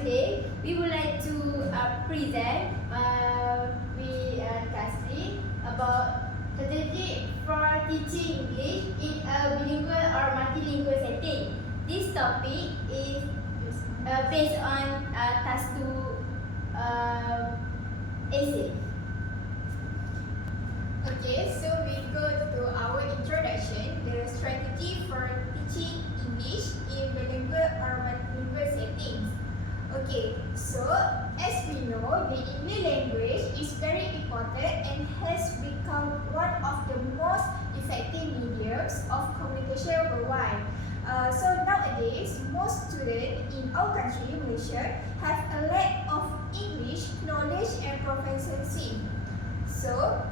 today we would like to present Kasri about strategy for teaching English in a bilingual or multilingual setting. This topic is based on task 2 essay. Okay, so we go to our introduction, the strategy for teaching English in bilingual or multilingual settings. Okay, so as we know, the English language is very important and has become one of the most effective mediums of communication worldwide. So nowadays, most students in our country, Malaysia, have a lack of English knowledge and proficiency. So,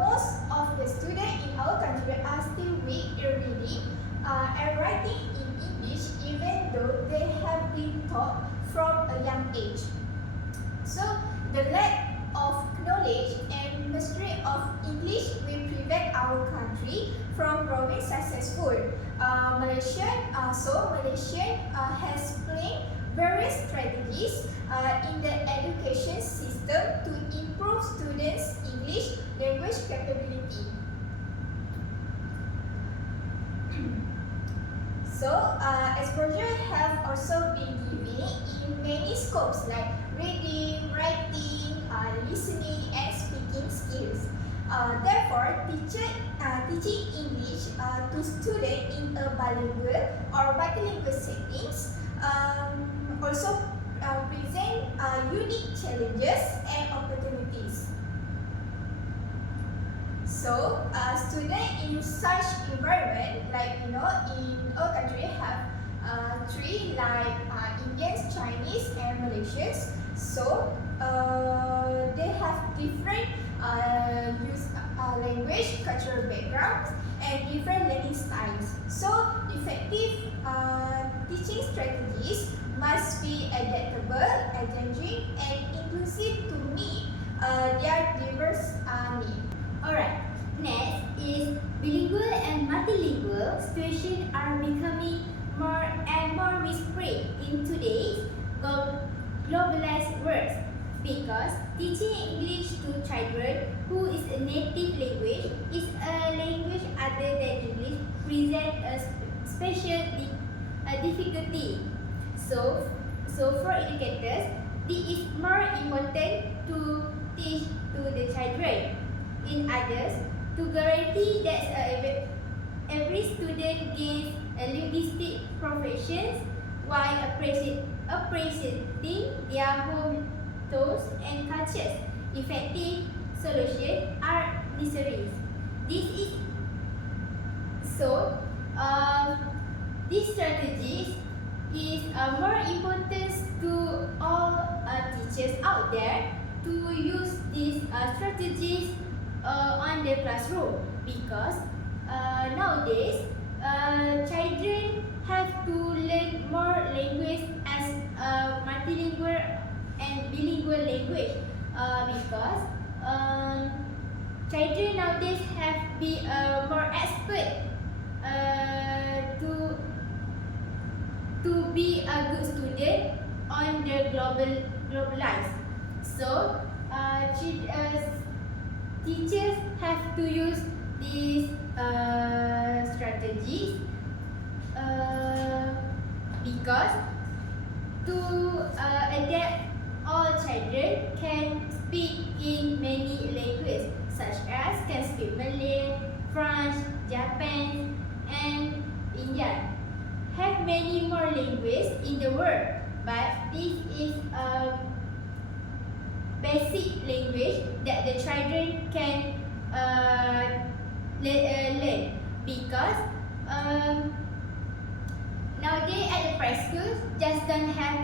most of the students in our country are still weak in reading and writing in English, even though they have been taught from a young age. So, the lack of knowledge and mastery of English will prevent our country from growing successful. Malaysia has planned various strategies in the education system to improve students' English language capability. So, exposure have also been given in many scopes like reading, writing, listening, and speaking skills. Therefore, teaching English to students in a bilingual or multilingual settings also present unique challenges and opportunities. So, students in such environment, like in our country, have three like Indians, Chinese, and Malaysians. So, they have different language, cultural backgrounds, and different learning styles. So, effective teaching strategies must be adaptable, engaging, and inclusive to meet their diverse needs. Alright, next is bilingual and multilingual situations are becoming more and more widespread in today's globalized world because teaching English to children who is a native language is a language other than English presents a special difficulty. So for educators, it is more important to teach to the children. In others, to guarantee that every student gains a linguistic proficiency while appreciating their home tones and cultures, effective solutions are necessary. These strategies is more important to all teachers out there to use these strategies on the classroom because nowadays children have to learn more language as multilingual and bilingual language because children nowadays have be more expert to be a good student on the globalized. So teachers have to use these strategies because to adapt all children can speak in many languages such as can speak Malay, French, Japan, and Indian. Have many more languages in the world, but this is a basic language that the children can learn because nowadays at the primary school just don't have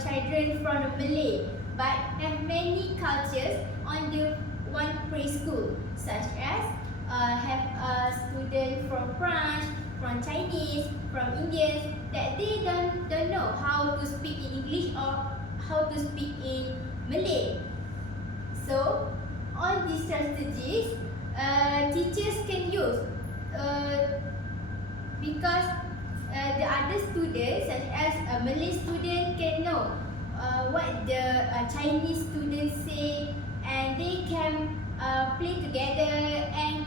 children from the Malay but have many cultures on the one preschool such as have a student from French, from Chinese, from Indians that they don't know how to speak in English or how to speak in Malay. So, all these strategies teachers can use because the other students such as a Malay student can know what the Chinese students say, and they can play together and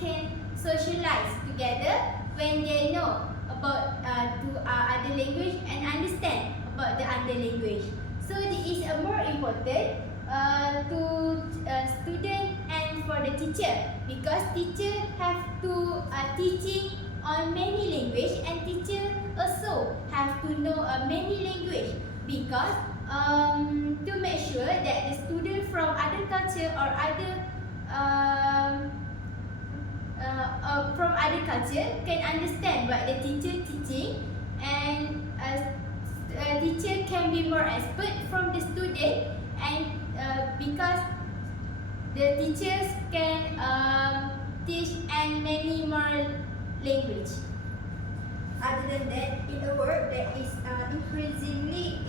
can socialize together when they know about other language and understand about the other language. So this is more important to student and for the teacher, because teacher have to teaching on many language, and teacher also have to know many language, because to make sure that the student from other culture or from other culture can understand what the teacher teaching, and teacher can be more expert from the student, and because the teachers can teach and many more language. Other than that, in a world that is increasingly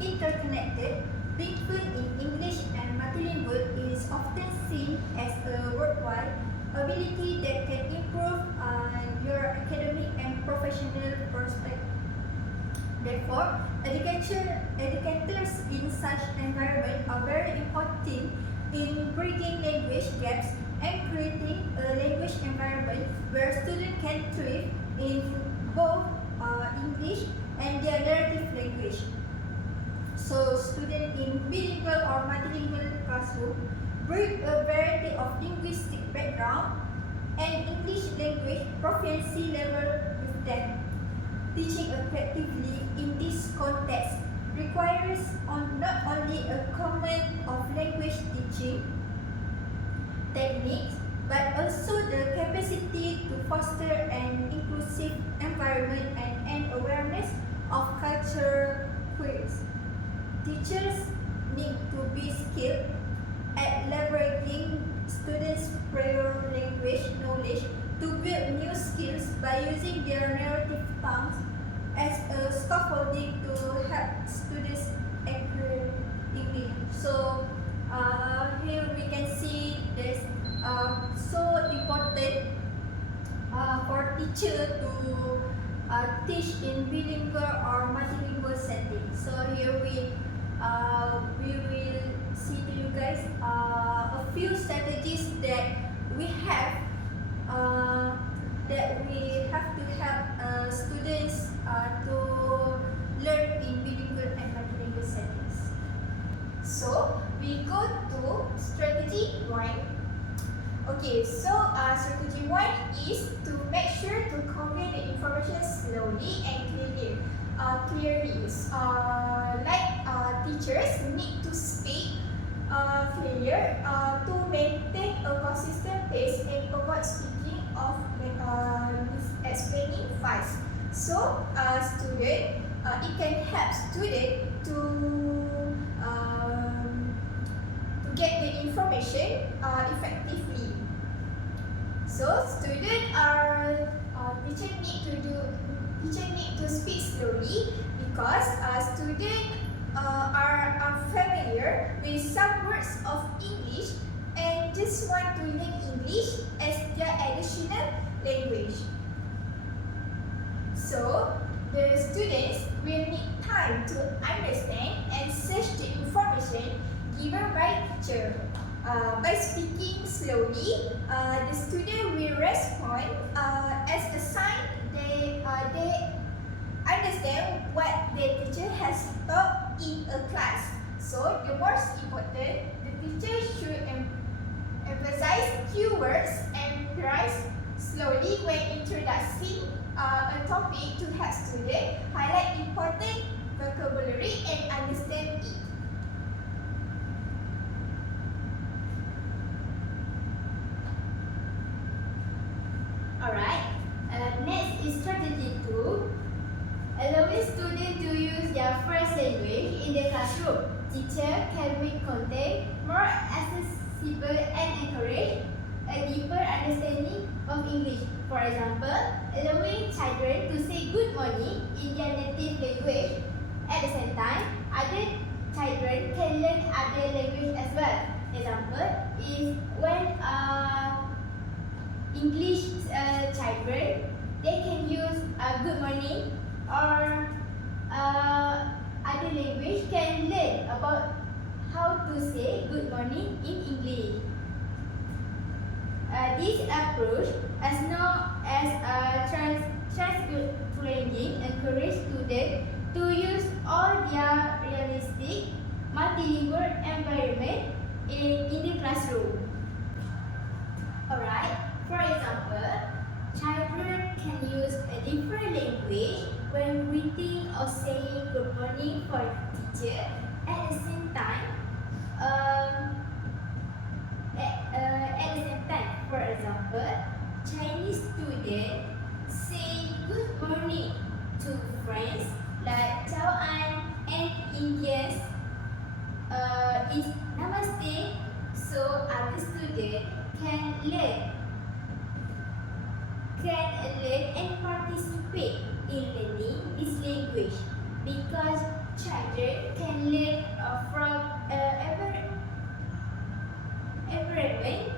interconnected, being fluent in English and multilingual is often seen as a worthwhile ability that can improve your academic and professional prospects. Therefore, educators in such environment are very important in bridging language gaps and creating a language environment where students can thrive in both English and their native language. So, students in bilingual or multilingual classroom bring a variety of linguistic background and English language proficiency level with them. Teaching effectively in this context requires not only a command of language teaching techniques, but also the capacity to foster an inclusive environment and an awareness of cultural queries. Teachers need to be skilled at leveraging students' prior language knowledge to build new skills by using their native tongues as a scaffolding to help students acquire English. So here we can see this so important for teacher to teach in bilingual or multilingual setting. So here we will see to you guys a few strategies that we have to help students to learn in bilingual and multilingual settings. So we go to strategy 1. Okay, so strategy 1 is to make sure to convey the information slowly and clearly. Teachers need to speak clear to maintain a consistent pace and avoid speaking of explaining fast. So, it can help student to get the information effectively. So, teacher need to speak slowly because students are unfamiliar with some words of English and just want to learn English as their additional language. So, the students will need time to understand and search the information given by teacher. By speaking slowly, the student will respond as a sign they understand what the teacher has taught in a class. So, the most important, the teacher should emphasize keywords and rise slowly when introducing a topic to help students highlight important vocabulary and understand it. Alright, next is strategy 2. Allowing students to use their first language in the classroom. Teacher can make content more accessible and encourage a deeper understanding of English. For example, allowing children to say good morning in their native language. At the same time, other children can learn other language as well. Example is when English children, they can use good morning, or other language can about how to say good morning in English. This approach, as known as translating, encourages students to use all their realistic multilingual environment in the classroom. Alright, for example, children can use a different language when greeting or saying good morning for the teacher. At the same time, for example, Chinese students say good morning to friends like Chao An, and Indians is Namaste, so other students can learn and participate in learning this language, because children can learn from environment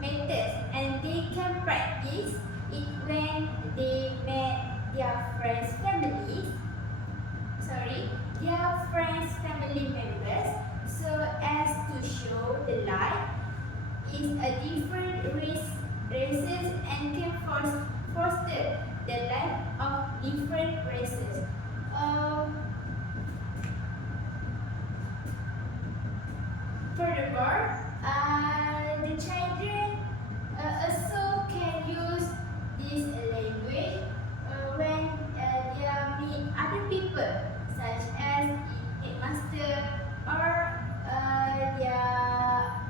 methods, and they can practice it when they meet their friends' family members, so as to show the life is a different races and can foster the life of different races. Furthermore, the children also can use this language when they meet other people, such as headmaster, or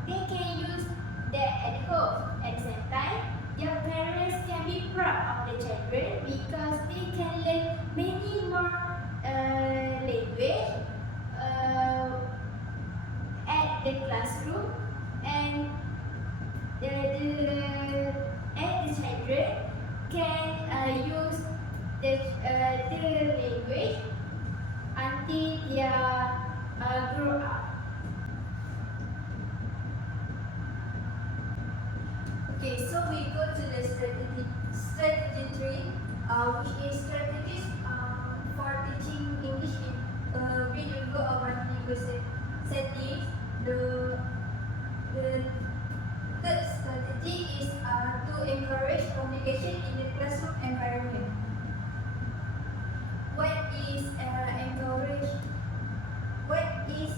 they can use that at home. At the same time, their parents can be proud of the children because they can learn many more language at the classroom, and the children can use the language until they grow up. Okay, so we go to the strategy 3, which is strategies for teaching English in bilingual or multilingual settings. The third strategy is to encourage communication in the classroom environment. What is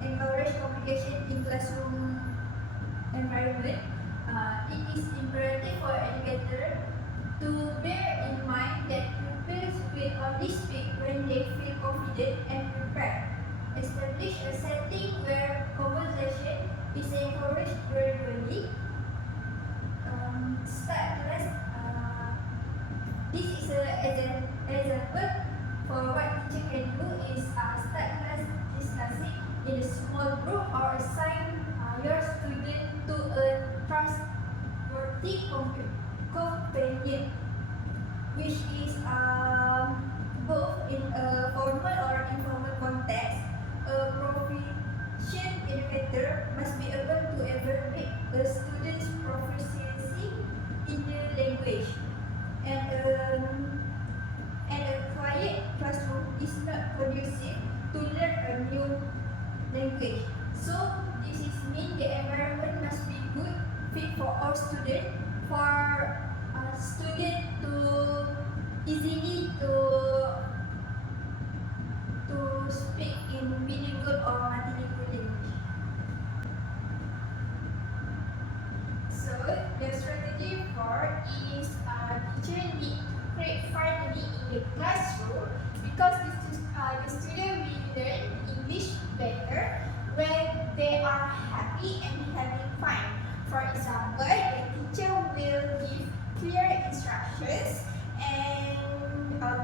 encourage communication in classroom environment? It is imperative for educators to bear in mind that pupils will only speak when they feel confident and prepared. Establish a setting where conversation is encouraged gradually. Start class. This is an example for what teacher can do is start class discussing in a small group or assign your student to a trustworthy companion, which is both in a formal or informal context. A proficient educator must be able to evaluate a student's proficiency in the language, and a quiet classroom is not conducive to learn a new language. So this is mean the environment must be good, fit for all students, for student to easily to speak in bilingual or multilingual English. So the strategy 4 is teacher need to create harmony in the classroom, because the student will learn English better when they are happy and having fun. For example, the teacher will give clear instructions and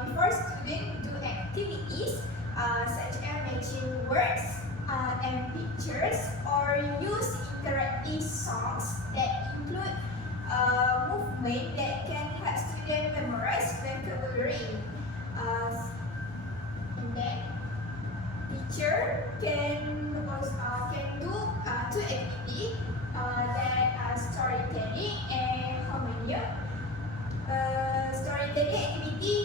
before students do activities such as matching words and pictures, or use interactive songs that include movement that can help students memorize vocabulary. And then teacher can do two activities that are storytelling and homework. Storytelling activity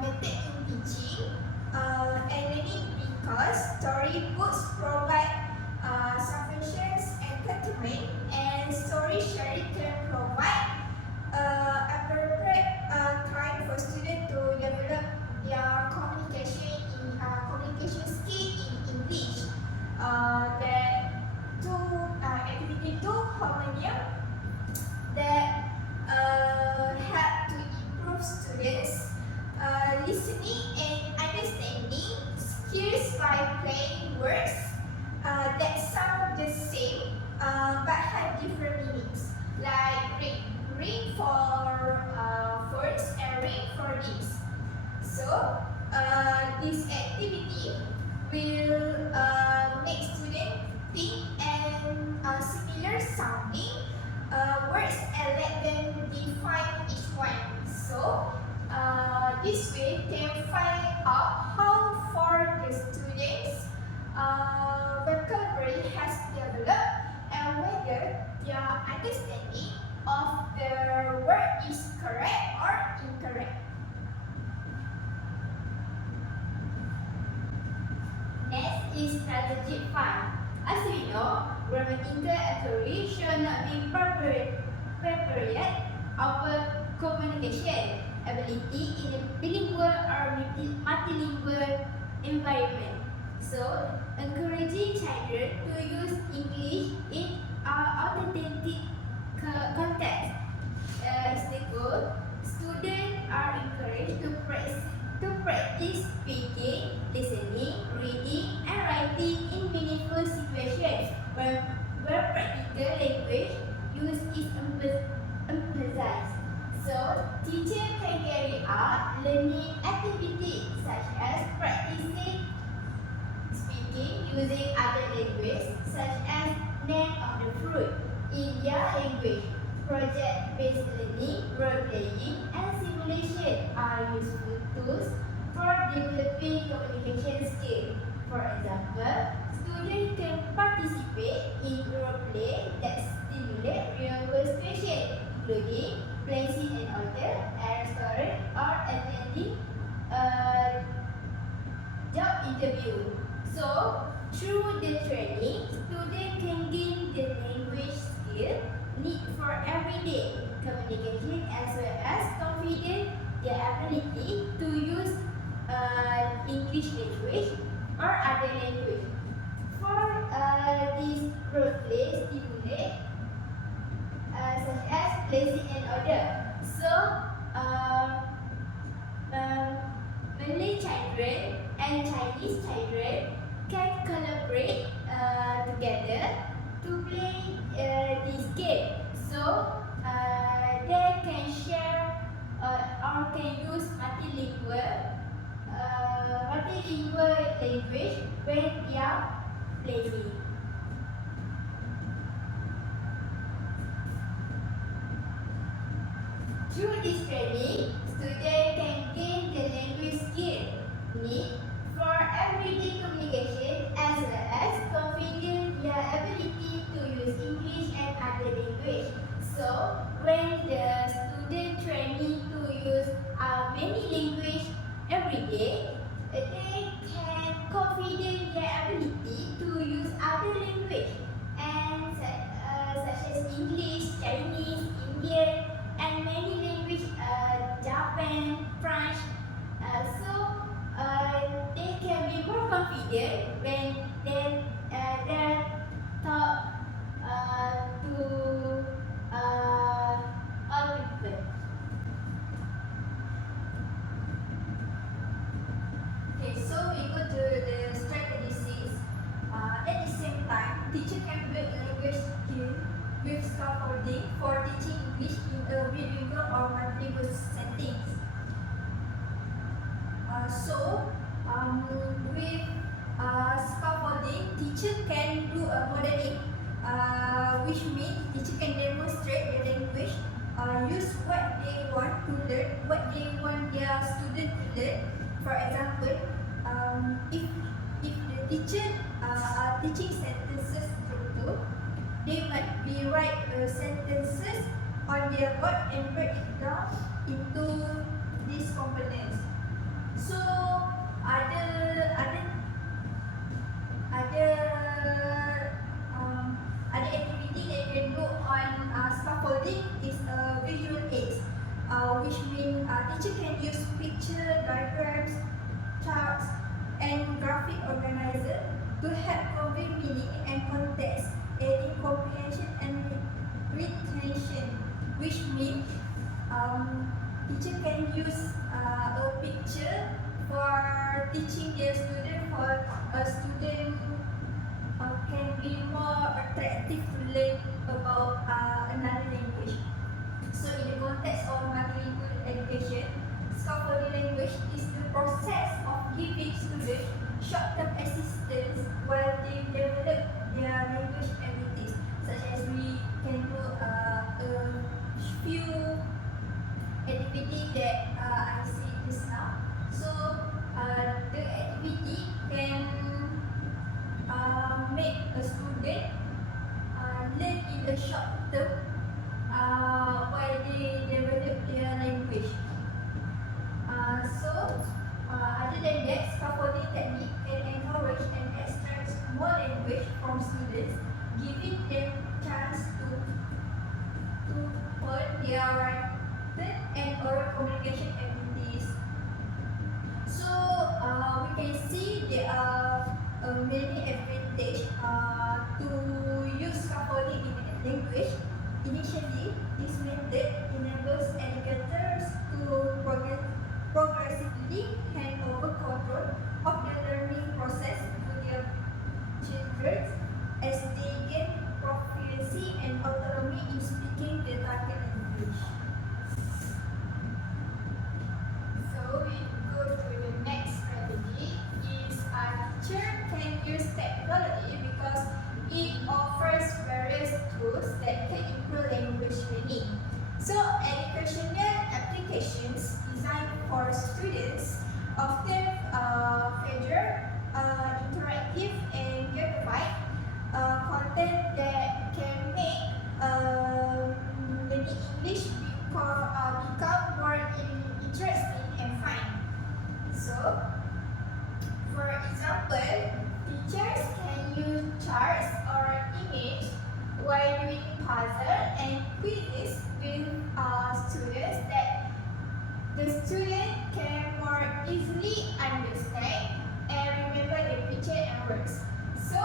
method in teaching and learning, because Here's by playing words that sound the same but have different meanings, like ring. Ring for first and ring for this. So this activity will make students think and similar sounding words and let them define each one. So this way they can find out how far the students' vocabulary has developed and whether their understanding of the word is correct or incorrect. Next is strategic 5. As we know, grammatical accuracy should not be appropriate over communication ability in a bilingual or multilingual environment. So, encouraging children to use English in authentic context is the goal. Students are encouraged to practice speaking, listening, reading, and writing in meaningful situations where practical language use is emphasized. So, teachers can carry out learning activities such as practicing speaking using other languages such as name of the fruit, ILYA language. Project-based learning, role-playing, and simulation are useful tools for developing communication skills. For example, students can participate in role-play that stimulate real-world situations, including placing an order at a restaurant or attending a job interview. So, through the training, students can gain the language skill need for everyday communication as well as confidence their ability to use English language or other language. For this role play stimulate such as placing an order. So Malay children and Chinese children can collaborate together to play this game. So they can share or can use multilingual language when they are playing. Through this training, students can gain the language skill need for everyday communication as well as confidence their ability to use English and other language. So, when the student training to use many language every day, they can confident their ability to use other language and such as English, Chinese, Indian, and many language, Japan, French. They can be more confident when they're taught to all people. Okay, so we go to the strategy 6. At the same time, teacher can build language skill with scaffolding for teaching English in a bilingual or multilingual settings. With scaffolding, teacher can do a modeling, which means teacher can demonstrate the language, use what they want to learn, what they want their student to learn. For example, if the teacher are teaching sentences structure, they might be write sentences on their board and break it down into these components. So other activity they can do on scaffolding is visual aids, which means teacher can use picture, diagrams, charts, and graphic organizer to help convey meaning and context, aiding comprehension and retention, which means teacher can use a picture for teaching their student example, a student can be more attractive to learn about another language. So in the context of multilingual education, scaffolding language is the process of giving students short-term assistance while they develop their language abilities, such as we can do a few activities that I see just now. So the activity can make a student learn in the short term while they develop their language. Other than that, scaffolding technique can encourage and extract more language from students, giving them chance to hone their written and oral communication abilities. So we can see there are many advantages to use scaffolding in a language. Initially, this method enables educators to progressively hand over control of the learning process to their children as they gain proficiency and autonomy in speaking the target language. So we go to the next strategy is a teacher can use technology because it offers various tools that can improve language learning. So educational applications designed for students often feature interactive and gamified content that can make learning English become more interesting and fun. So, for example, teachers can use charts or images while doing puzzle and quizzes with students that the student can more easily understand and remember the picture and words. So,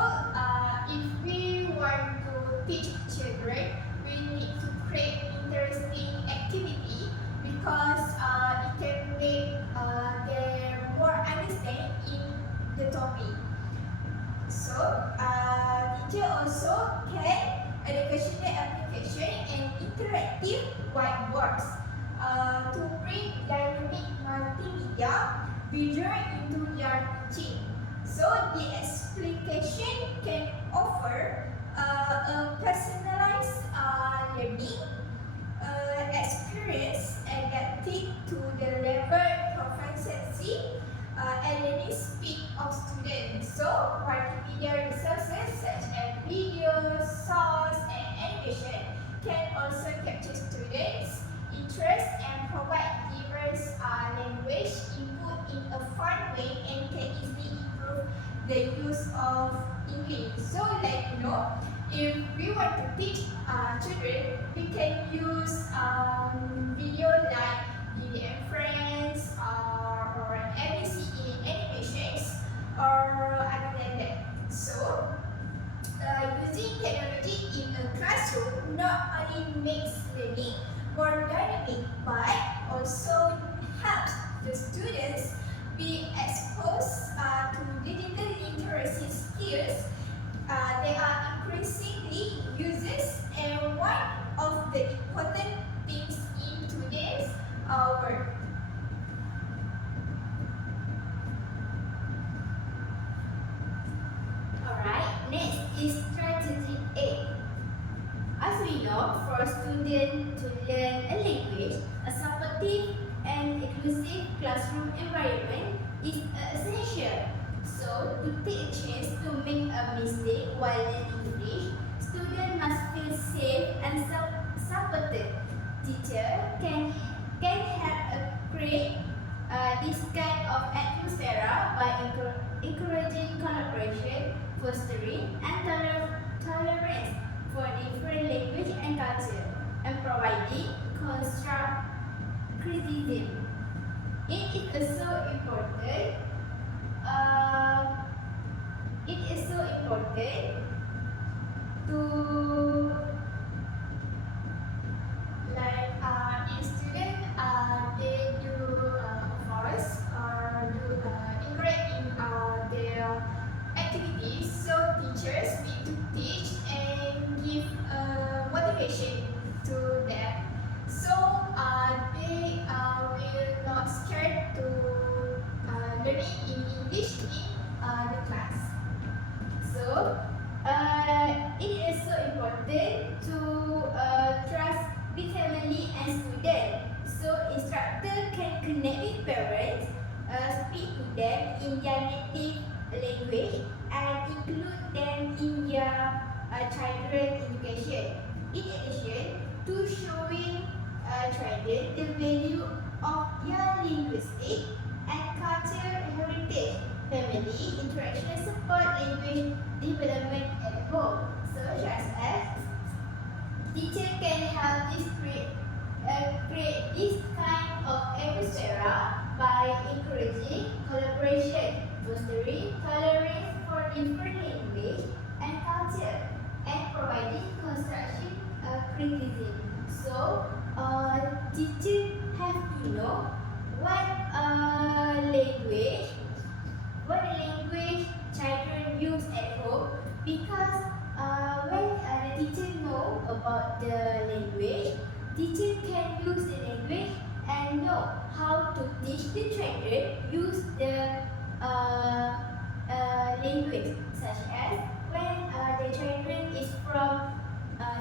if we want to teach children, we need to create interesting activity because it can make them more understand in the topic. So, teacher also can educational application and interactive whiteboards to bring dynamic multimedia visual into their teaching. So, the application can offer a personalized learning experience adapted to the level proficiency and learning speed of students. So, multimedia resources such as videos, songs, and animation can also capture students' interest and provide diverse language input in a fun way and can easily improve the use of English. So, if we want to teach children, we can use video like Billy and Friends or MSC animations or other than that. So, using technology in a classroom not only makes learning more dynamic but also helps the students be exposed to digital literacy skills. They are increasingly uses and one of the important things in today's world. Alright, next is strategy 8. As we know, for students to learn a language, a supportive and inclusive classroom environment is essential. So, to take a chance to make a mistake while learning English, students must feel safe and supported. Teacher can help create this kind of atmosphere by encouraging collaboration, fostering and tolerance for different language and culture, and providing constructive criticism. It is also important. To If student they do voice or do encourage in their English in the class. So, it is so important to trust with family and student. So, instructor can connect with parents, speak to them in their native language, and include them in their children education. In addition to showing children the value of their linguistic and cultural heritage, family interaction support language development at home, such as teacher can help create this kind of atmosphere by encouraging collaboration, fostering tolerance for different language and culture, and providing constructive criticism. So, teacher have to know what language children use at home, because when the teacher know about the language, teacher can use the language and know how to teach the children use the language, such as when the children is from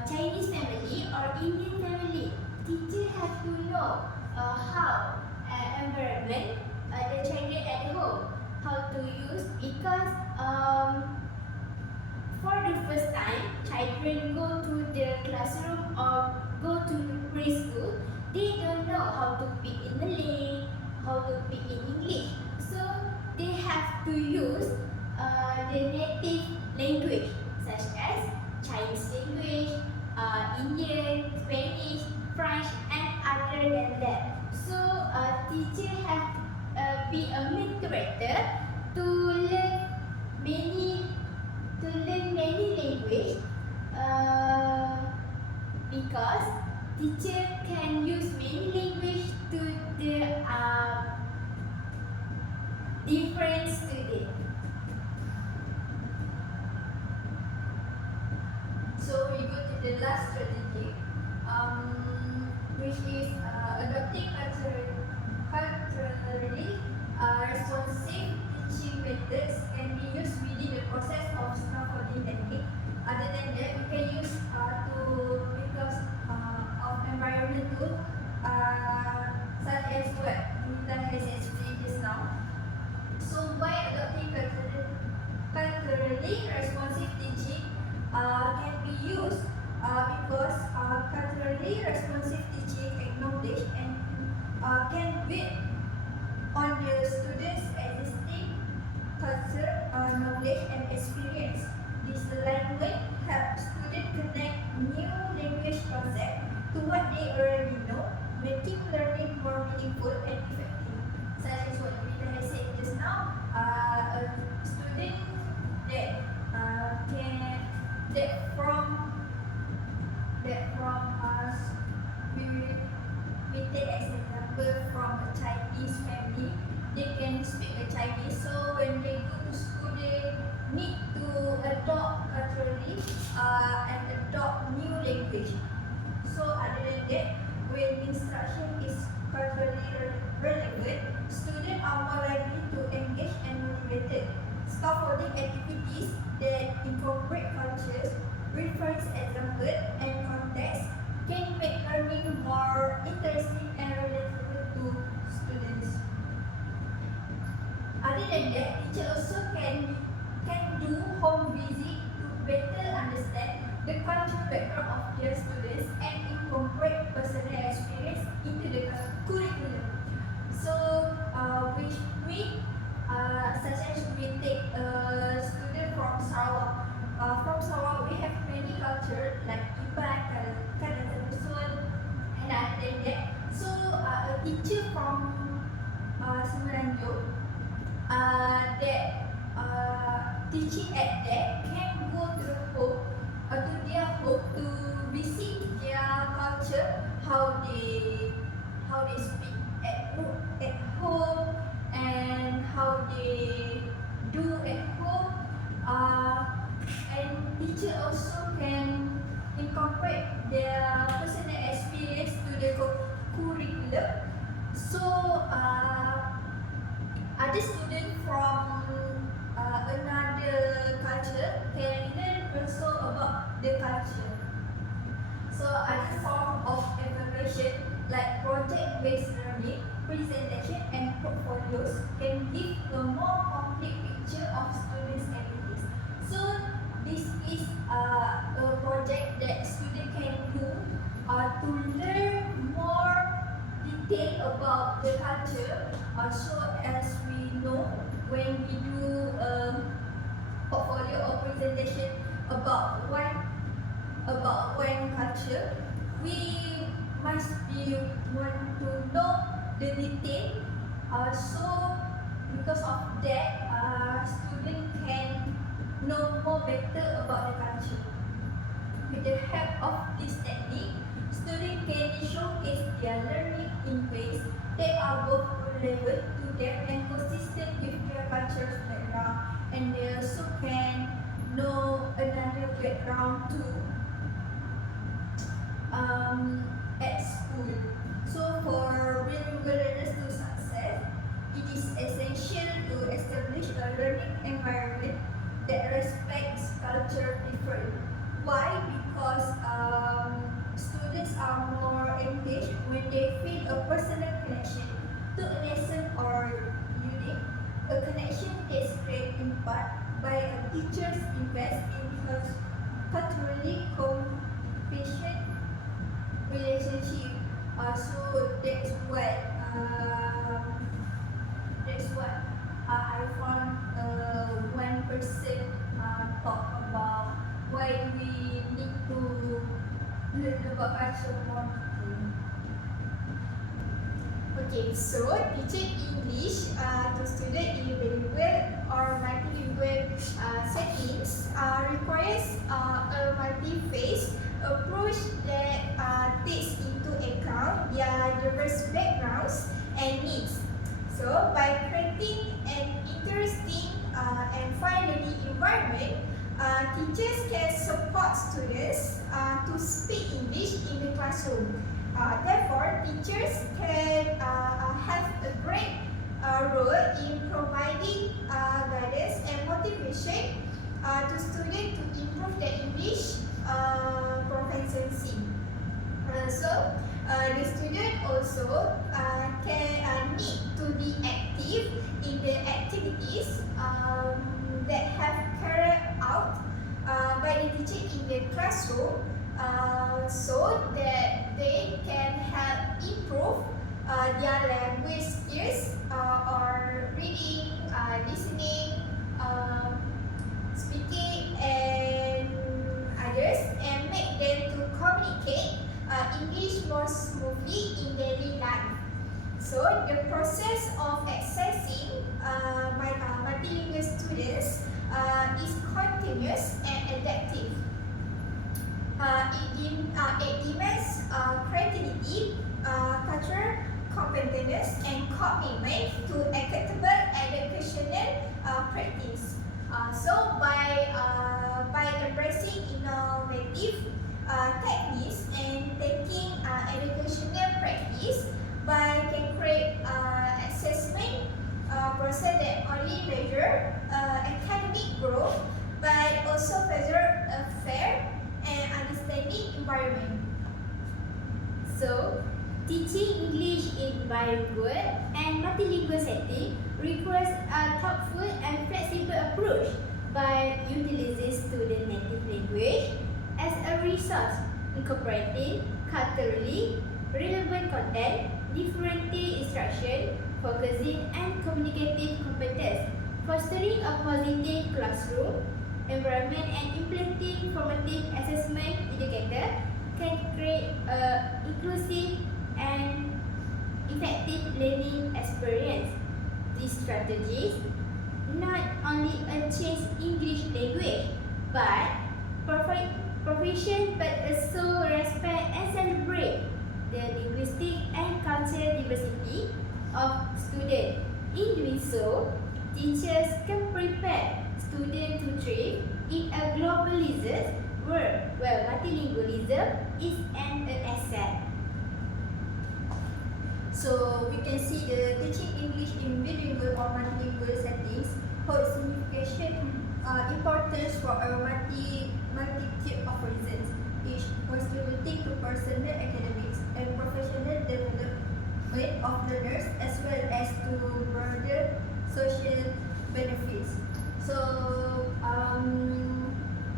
Chinese family or Indian family, teacher have to know how environment the children at home, how to use, because for the first time children go to the classroom or go to preschool, they don't know how to speak in Malay, how to speak in English. So they have to use the native language, such as Chinese language, Indian, Spanish, French, and other than that. So teacher have be a moderator to learn many language, because teacher can use many language to the different students. So we go to the last strategy, which is adopting culturally responsive teaching methods can be used within the process of scaffolding technique. Other than that, we can use because of environmental, such as what Nita has explained just now. So by adopting culturally responsive teaching can be used because culturally responsive teaching acknowledge and can build on the students' existing culture, knowledge and experience. This alignment helps students connect new language concepts to what they already know, making learning more meaningful and effective. Such as what Juwita has said just now, a student we take as example from a Chinese family, they can speak a Chinese. So when they go to school, they need to adopt culturally and adopt new language. So other than that, when instruction is culturally relevant, students are more likely to engage and motivated. Scaffolding activities that incorporate cultures, reference example and context can make learning more interesting and relatable to students. Other than that, teacher also can do home visit to better understand the cultural background of their students and incorporate personal experience into the curriculum. So, which we, such as we take a student from Sarawak. From Sarawak, we have many culture like Iban, and other than that. So, a teacher from Semenanjung that teaching at that can go to the home, to their home to visit their culture, how they speak at home and how they do at home. And teacher also can incorporate their personal experience to the curriculum. So other students from portfolios can give a more complete picture of students' abilities. So this is a project that students can do to learn more detail about the culture. So as we know, when we do portfolio or presentation about one culture, we must be want to know the detail. So because of that, student can know more better about the culture. With the help of this technique, students can showcase their learning in ways that are both relevant to them and consistent with their culture's background, and they also can know another background too at school. So for bilingual learners to success, it is essential to establish a learning environment that respects culture difference. Why? Because students are more engaged when they feel a personal connection to a lesson or unit. A connection is created in part by a teacher's invest in her culturally compassionate relationship. So that's what I found one person talk about why we need to learn about culture more. Okay, so teaching English to students in bilingual or multilingual settings requires a multi-phase approach that takes into account their diverse backgrounds and needs. So, by creating an interesting and friendly environment, teachers can support students to speak English in the classroom. Therefore, teachers can have a great role in providing guidance and motivation to students to improve their English proficiency. So, the student also can need to be active in the activities that have carried out by the teacher in the classroom, so that they can help improve their language skills or reading, listening, speaking, and others, and make them to communicate English more smoothly in daily life. So the process of accessing multilingual students is continuous and adaptive. It demands creativity, cultural competence, and commitment to equitable educational practice. So by embracing innovative techniques and taking educational practice, by can create assessment process that only measure academic growth, but also measure a fair and understanding environment. So, teaching English in bilingual and multilingual setting requires a thoughtful and flexible approach by utilizing student native language as a resource, incorporating culturally relevant content, differentiating instruction, focusing and communicative competence, fostering a positive classroom environment, and implementing formative assessment indicator can create an inclusive and effective learning experience. These strategies not only change English language but provision, but also respect and celebrate the linguistic and cultural diversity of students. In doing so, teachers can prepare students to thrive in a globalized world where multilingualism is an asset. So we can see the teaching English in bilingual or multilingual settings holds significant importance for a multitude of reasons, each contributing to personal, academics, and professional development. of learners as well as to broader social benefits. So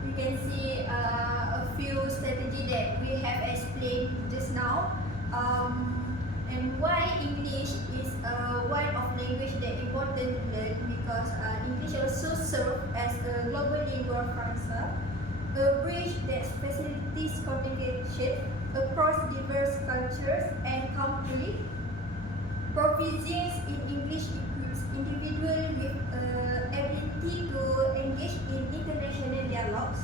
we can see a few strategies that we have explained just now, and why English is one of language that important to learn, because English also serves as a global lingua franca, a bridge that facilitates communication across diverse cultures and countries. Proficiency in English equips individuals with ability to engage in international dialogues,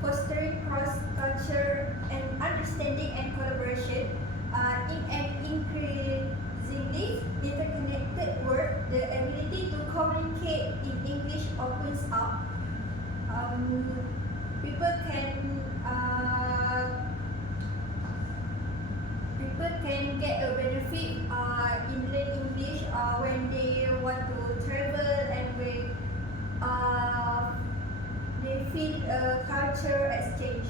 fostering cross-culture and understanding and collaboration. In an increasingly interconnected world, the ability to communicate in English opens up. People can get a benefit in learning English when they want to travel and when they feel a culture exchange.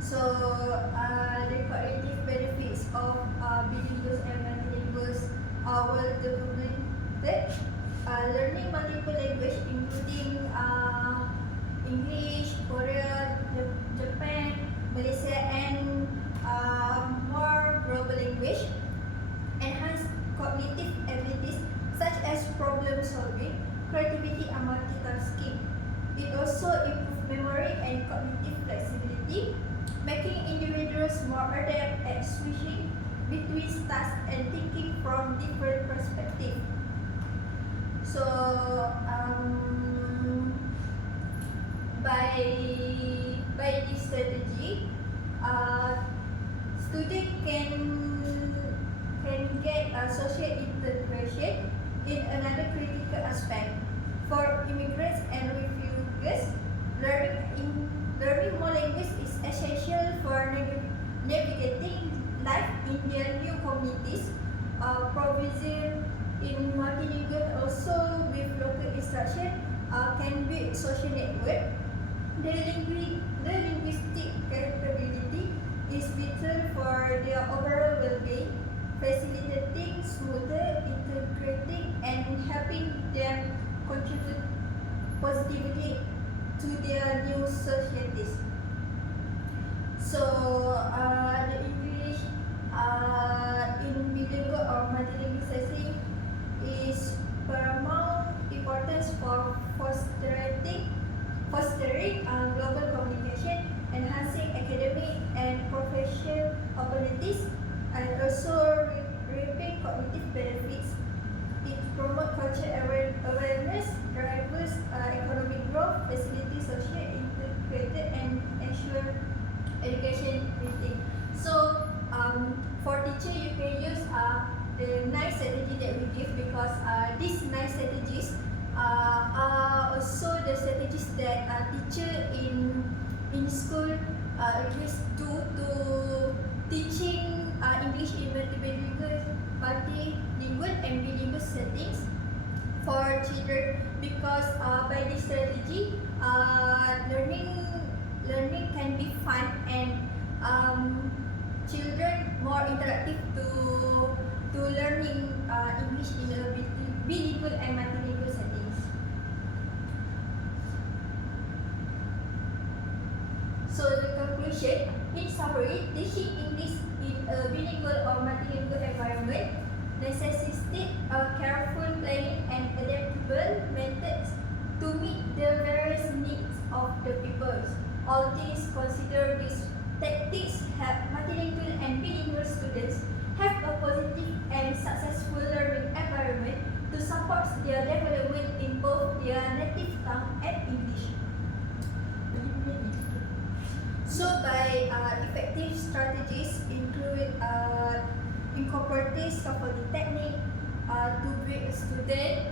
So the cognitive benefits of bilinguals and multilinguals will documented. Learning multiple language including English, Korean, Japan, Malaysia, and more global language enhance cognitive abilities such as problem solving, creativity, and multitasking. It also improves memory and cognitive flexibility, making individuals more adept at switching between tasks and thinking from different perspectives. So by this strategy, students can get social integration in another critical aspect. For immigrants and refugees, learning more language is essential for navigating life in their new communities. Provision in multilingual also with local instruction can build social network. The linguistic capability is vital for their overall well-being, facilitating smoother integrating and helping them contribute positively to their new societies. So the English in bilingual or multilingual setting is paramount importance for fostering global communication, enhancing academic and professional opportunities, and also reaping cognitive benefits. It promotes cultural awareness, drives economic growth, facilitates social integrated, and ensure education rating. So for teacher, you can use the 9 strategy that we give, because these 9 strategies are also the strategies that teacher in school agrees to teaching English in multilingual and bilingual settings for children, because by this strategy learning can be fun and children more interactive to learning English in a bilingual and multilingual settings. So the conclusion, in summary, teaching English in a bilingual or multilingual environment necessitates a careful planning and adaptable methods to meet the various needs of the peoples. All things considered, these tactics help multilingual and bilingual students have a positive and successful learning environment to support their development in both their native tongue and English. So by effective strategies include incorporating scaffolding technique to bring a student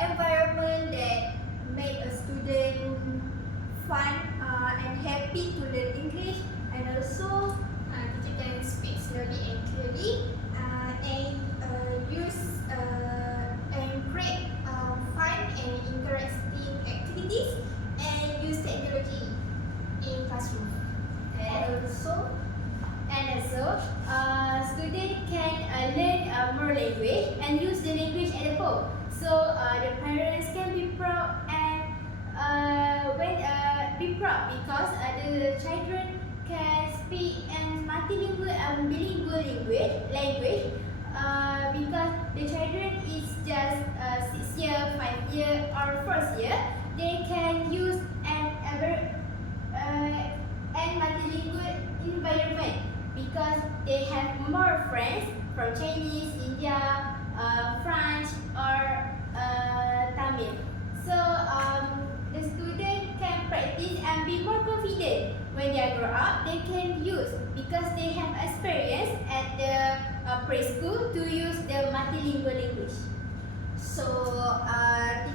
environment that make a student fun and happy to learn English, and also teacher can speak slowly and clearly, and use and create fun and interesting activities, and use technology in classroom. And also students student can learn more language and use the language at home. So the parents can be proud and be proud because the children can speak and multilingual and bilingual language because the children is just 6 year, 5 year or 1st year. They can use and multilingual environment because they have more friends from Chinese, India, French or Tamil. So the student can practice and be more confident when they grow up. They can use because they have experience at the preschool to use the multilingual language. So,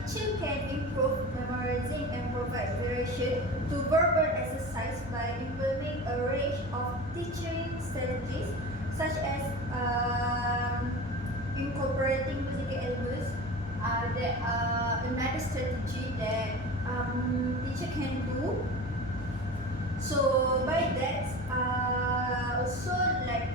teacher can improve memorizing and provide variation to verbal exercise by implementing a range of teaching strategies such as incorporating musical elements. Another strategy that teacher can do. So by that, also like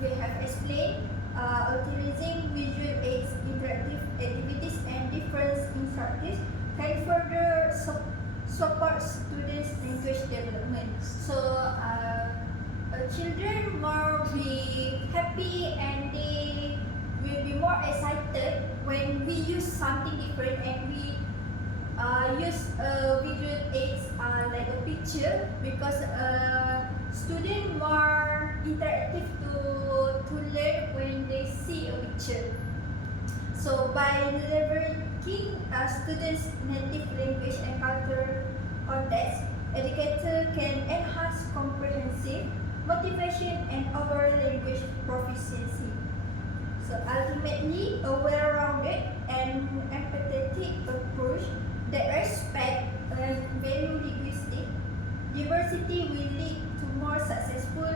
we have explained. Utilizing visual aids, interactive activities, and different instructors can further support students' language development. So, children will be happy and they will be more excited when we use something different and we use visual aids like a picture because students more interactive to learn when they see a picture. So by leveraging students' native language and cultural context, educators can enhance comprehensive motivation and overall language proficiency. So ultimately, a well-rounded and empathetic approach that respects and value linguistic diversity will lead to more successful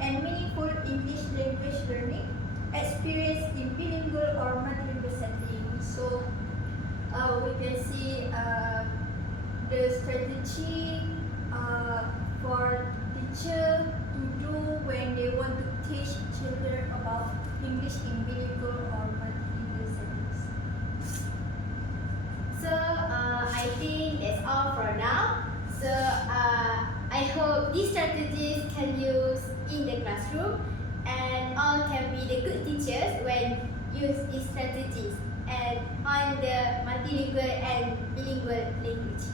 and meaningful English language learning experience in bilingual or multilingual settings. So we can see the strategy for teacher to do when they want to teach children about English in bilingual or multilingual settings. So I think that's all for now. So I hope these strategies can use in the classroom and all can be the good teachers when use these strategies and on the multilingual and bilingual language.